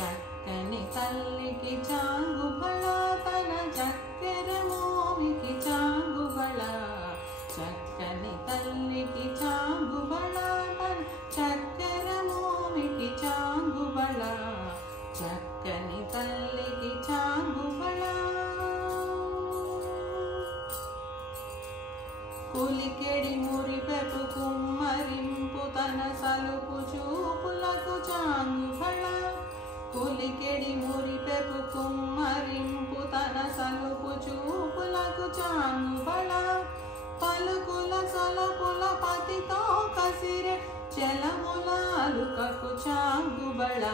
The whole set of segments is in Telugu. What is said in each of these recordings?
చక్కని తల్లికి చాంగుబళ తన చక్కెర మోమికి చాంగుబళ చక్కని తల్లికి చాంగుబళ తన చక్కెర మోమికి చాంగుబళ చక్కని తల్లికి చాంగుబళ కులికెడి మురిపెపు కుమ్మరింపు తన సలుపు చూపులకు చాంగుబళ కులికెడి మురిపెపు కుమ్మరింపు తన సలుపు చూపులకు చాంగుబళ పలుకుల సలపుల పతితో కసిరె చెలముల అలుకకు చాంగుబళ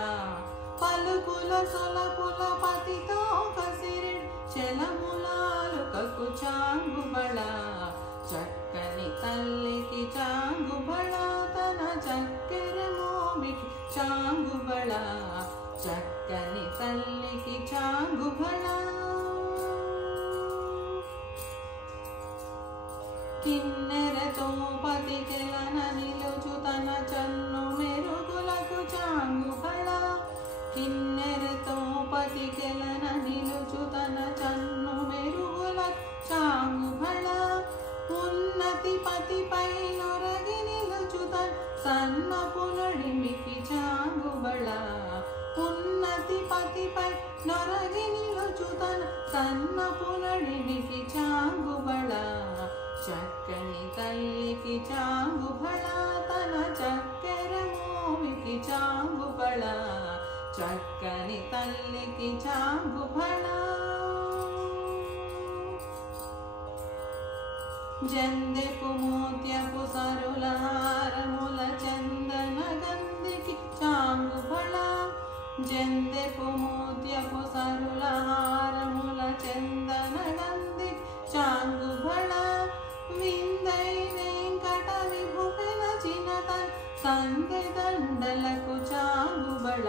పలుకుల సొలపుల పతితో కసిరె చెలముల అలుకకు చాంగుబళ చక్కని తల్లికి చాంగుబళ తన చక్కెర మోమికి చాంగుబళ చక్కని తల్లికి చాంగుబళ కిన్నెరతో పతికెలన నిలుచు తన చన్ను మెరుగులకు చాంగుబళ కిన్నెరతో పతికెలన నిలుచు తన చన్ను మెరుగులకు చాంగుబళ ఉన్నతి పతిపై నొరగి నిలుచు తన సన్నపు నడిమికి చాంగుబళ ఉన్నతి పతిపై నొరగి నిలుచు తన సన్నపు నడిమికి చాంగుబళ చక్కని తల్లికి చాంగుబళ తన చక్కెర మోమికి చాంగుబళ చక్కని తల్లికి చాంగుబళ జందెపు మోత్యపు సరుల హారముల చందన గంధికి చాంగుబళ జందెపు మోత్యపు సరుల హారముల చందన గంధికి చాంగుబళ విందై వెంకట విభుపెన చినతన్ సందె దండలకు చాంగుబళ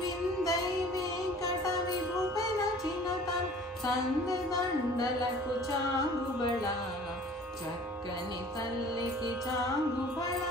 విందై వెంకట విభుపెన చినతన్ సందె దండలకు చాంగుబళ చక్కని తల్లికి చాంగుబళ